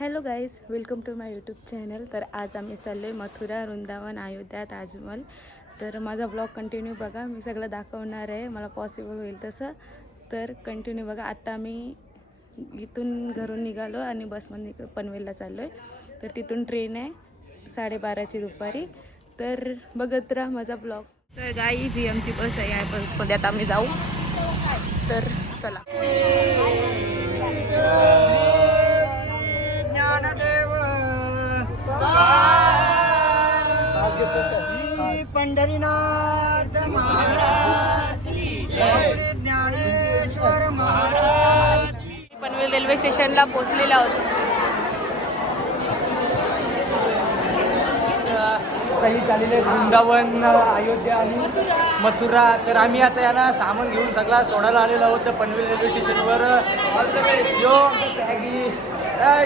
Hello guys, welcome to my YouTube channel. तर आज आम्ही चाललो आहे मथुरा, वृंदावन, अयोध्या, ताजमहल. तर माझा ब्लॉग कंटिन्यू बघा, मी सगळं दाखवणार आहे मला पॉसिबल होईल तसं. तर कंटिन्यू बघा. आता आम्ही इथून घरून निघालो आणि बसमध्ये पनवेलला चाललो आहे. तर तिथून ट्रेन आहे 12:30ची दुपारी. तर बघत राहा माझा ब्लॉग. तर गाईज ही आमची बस आहे, या बसमध्ये आता आम्ही जाऊ. तर चला. पंढरीनाथ महाराज ज्ञानेश्वर महाराज. पनवेल रेल्वे स्टेशनला पोहोचलेला होतो. काही झालेले वृंदावन, अयोध्या आणि मथुरा. तर आम्ही आता यांना सामान घेऊन सगळा सोडायला आलेलो आहोत पनवेल रेल्वे स्टेशनवर. यो बॅगी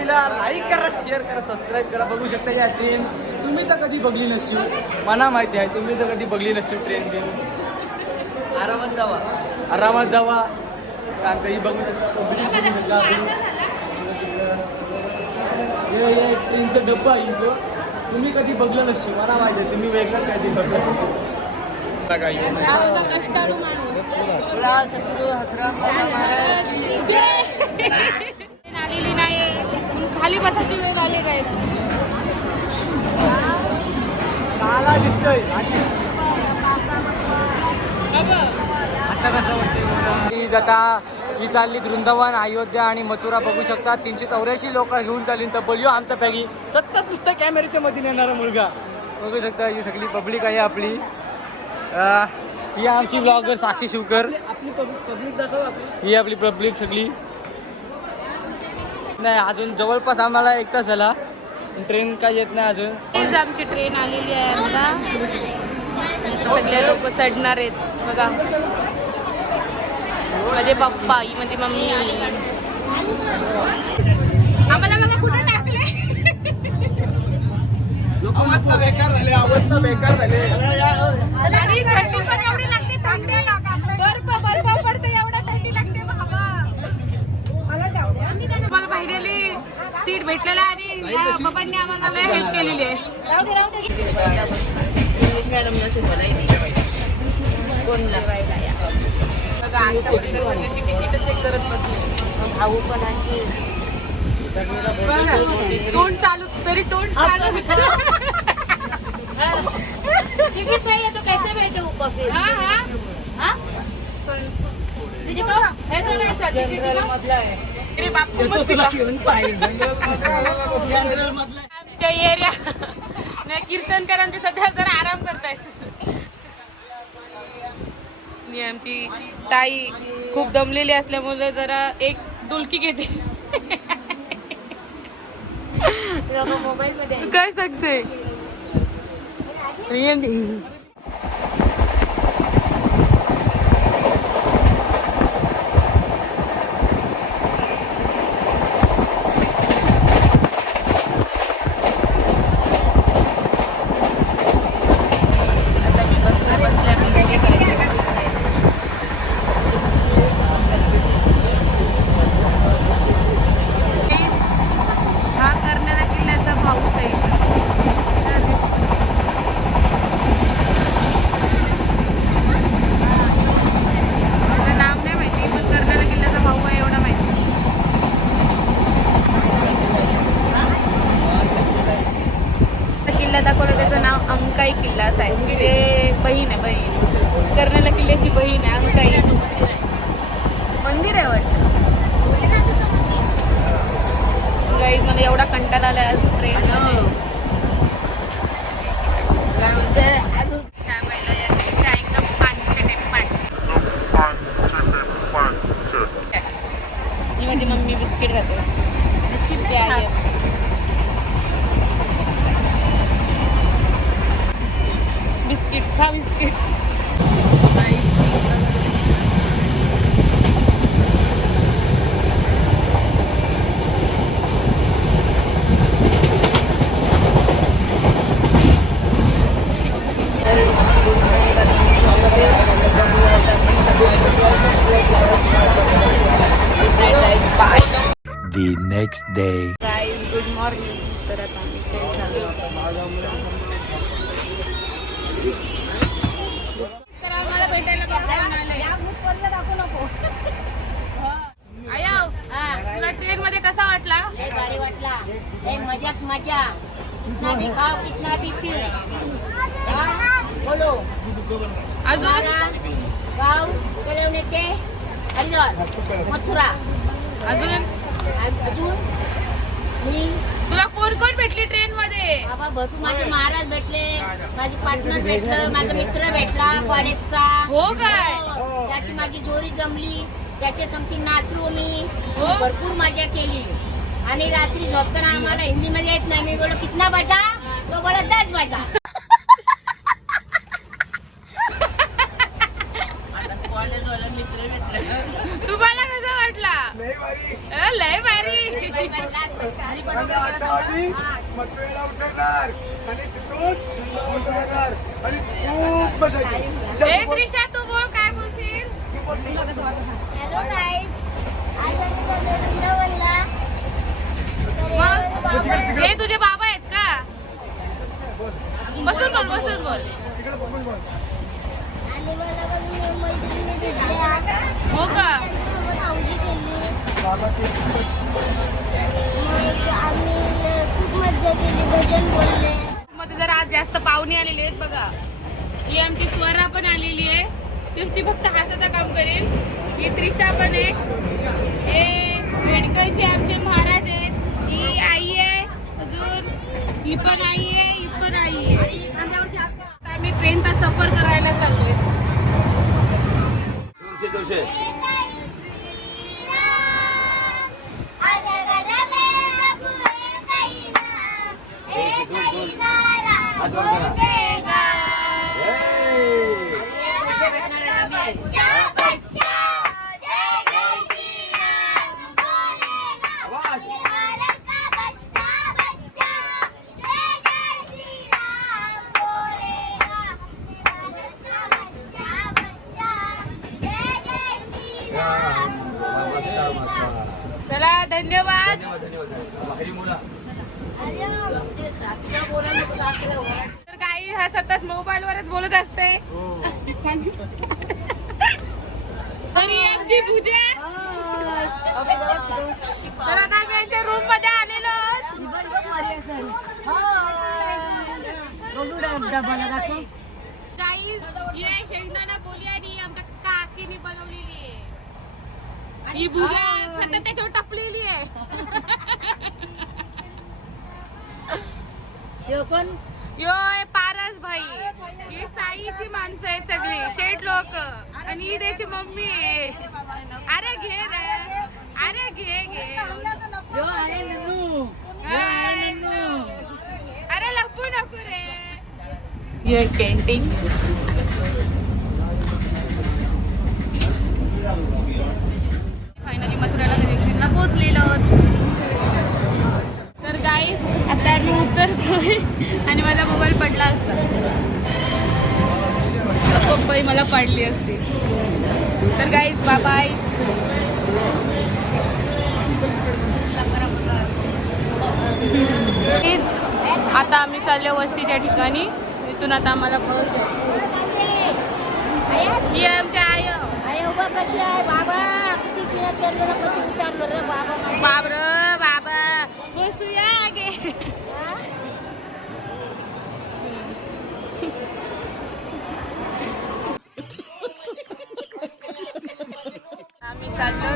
लाईक करा, शेअर करा, सबस्क्राईब करा. बघू शकता या ट्रेन तुम्ही तर कधी बघली नसू, मला माहिती आहे तुम्ही तर कधी बघली नसू. ट्रेन घेऊन आरामात जावा, आरामात जावा. कारण काही बघू शकता ट्रेनचा डब्बा आहे. तुम्ही कधी बघलं नसू, मला माहिती आहे तुम्ही वेगळं कधी बघलं. कष्टाळू माणूस सद्गुरू हसराम महाराज आलेली नाही, खाली बसायची वेळ आली काय. मला दिसतोय आता कसं वाटतं. आता ही चालली वृंदावन, अयोध्या आणि मथुरा. बघू शकता 384 लोक घेऊन चालली तब्बल. यो आमचा पॅगी सतत नुसतं कॅमेऱ्याच्या मध्ये येणारा मुलगा. बघू शकता ही सगळी पब्लिक आहे आपली. ही आमची ब्लॉगर साक्षी शिवकर. आपली पब्लिक दाखव. ही आपली पब्लिक सगळी. नाही अजून जवळपास आम्हाला 1 तास झाला, ट्रेन काय येत नाही अजून. प्लीज आमची ट्रेन आलेली आहे आता. सगळे लोक चढणार आहेत बघा. माझे पप्पा, ही माझी मम्मी. आम्हाला बघा कुठे टाकले. अवस्था बेकार झाले, अवस्था बेकार झाले. आणि थंडी पण एवढी लागते, थंडी बर्फ पडते, एवढा थंडी लागते बाबा. मला फायनली सीट भेटलेला आणि पप्पांनी आम्हाला लय हेल्प केलेली आहे. इंग्लिश मॅडमला शिकवलं कोणला बघा. अशा प्रकारे सगळ्यांची तिकीट चेक करत बसले. भाऊ पण अशी तोंड चालू, तरी तोंड चालू. टिकट नहीं है तो कैसे बैठे ऊपर फिर? हाँ? तुझे कहो ऐसा नहीं सर टिकट मधला आहे. अरे बापू मत शिका. आमच्या एरिया नाही, कीर्तनकरांचे सध्या जरा आराम करतायत. मी आमची ताई खूप दमलेली असल्यामुळे जरा एक डुलकी घेते. मोबाइल में काय सांगते. दाखवलं त्याचं नाव अंकाई किल्लाच आहे. ते बहीण आहे, बहीण कर्नाला किल्ल्याची बहीण आहे अंकाई. मंदिर आहे वाटतं. गाईज मला एवढा कंटाळा आला आज ट्रेनमध्ये. काय म्हणते अजून चहा प्यायला या. चहा एकदम पानचट. ही माझी मम्मी बिस्किट खाते. बिस्किट ते आहे. बिस्किट खा, biscuit. The next day. Guys, good तर आता आम्ही ट्रेन चालू तर आम्हाला भेटायला आया तुला ट्रेन मध्ये कसा वाटला? लय भारी वाटला, लय मजात मजा, कितना भी खाओ कितना भी पिओ. बोलो अजून गाव कलवणे ते हरिद्वार मथुरा. अजून अजून मी तुला कोण कोण भेटली ट्रेन मध्ये? बाबा भरपूर माझे महाराज भेटले, माझे पार्टनर भेटलं, माझा मित्र भेटला कॉलेजचा. हो काय? त्याची माझी जोडी जमली, त्याच्या संगती नाचलो मी, हो? भरपूर मजा केली. आणि रात्री झोपताना आम्हाला हिंदीमध्ये येत नाही, मी बोललो कितना बजा, तो बोला 10 बजा. तुम्हाला कसं वाटला? लय भारी. मथुरेला उतरणार आणि तिथून उतरणार आणि खूप मजा येईल. ए त्रिशा तू बोल, काय बोलशील? हॅलो गाईज, आज आम्ही चाललो वृंदावनला. मग हे तुझे बाबा आहेत का? बसून बोल, बसून बोल. तिकडे बघून बोल. आणि मला पण मैत्रिणी भेटल्या. हो का? त्यांच्यासोबत आवडी केली. बाबा ते मग आम्ही खूप मजा केली, भजन बोलले. मध्ये जर आज जास्त पाहुणे आलेले आहेत बघा. ही आमची स्वरा पण आलेली आहे, ती फक्त हसायचं काम करेल. ही त्रिशा पण आहे, हे मेडिकलचे आमचे महाराज आहेत, ही आई आहे, अजून ही पण आई आहे, ही पण आई आहे. आता आम्ही ट्रेनचा सफर करायला चाललोय. चला धन्यवाद. तर काही हा सतत मोबाईल वरच बोलत असते. तरी आमची पूजा. तर आता आम्ही यांच्या रूम मध्ये आलेलो काही शेंगदाणा बोली आणि आमच्या काकीने बनवलेली आहे. ही भुजा सतत त्याच्यावर टपलेली आहे. यो पारस भाई, ही साईची माणसं आहेत सगळी, शेठ लोक, आणि ही त्याची मम्मी आहे. अरे घे रे, अरे घे घे. अरे लपू नको रे. Your painting. फायनली मथुराला ट्रेनला पोहोचलेलो. तर गाईज आता मी उतरतोय आणि माझा मोबाईल पडला असता, पप्पाही मला पाडली असती. तर गाईज बाय बाय. आता आम्ही चाललो वस्तीच्या ठिकाणी. इथून आता आम्हाला बस आहे. आमच्या आय कशी आहे बाबा, किती किती चाललो कधी उतरलो रे बाबा. बाबर बाबा बसूया आगे. आम्ही चाललो